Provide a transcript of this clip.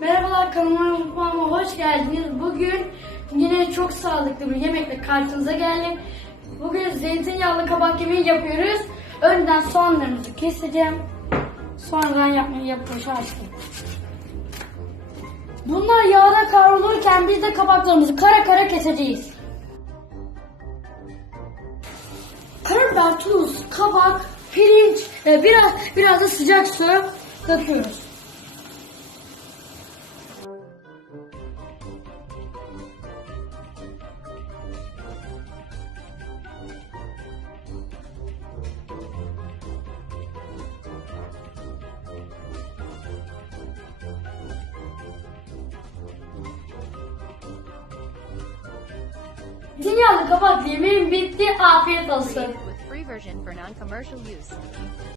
Merhabalar kanalıma hoş geldiniz. Bugün yine çok sağlıklı bir yemekle karşınıza geldim. Bugün zeytinyağlı kabak yemeği yapıyoruz. Önden soğanlarımızı keseceğim. Sonradan yapmayı yapışa açtım. Bunlar yağda kavrulurken biz de kabaklarımızı kara kara keseceğiz. Karabiber, tuz, kabak, pirinç biraz biraz da sıcak su döküyoruz. Zeytinyağlı kabak yemeğim bitti. Afiyet olsun.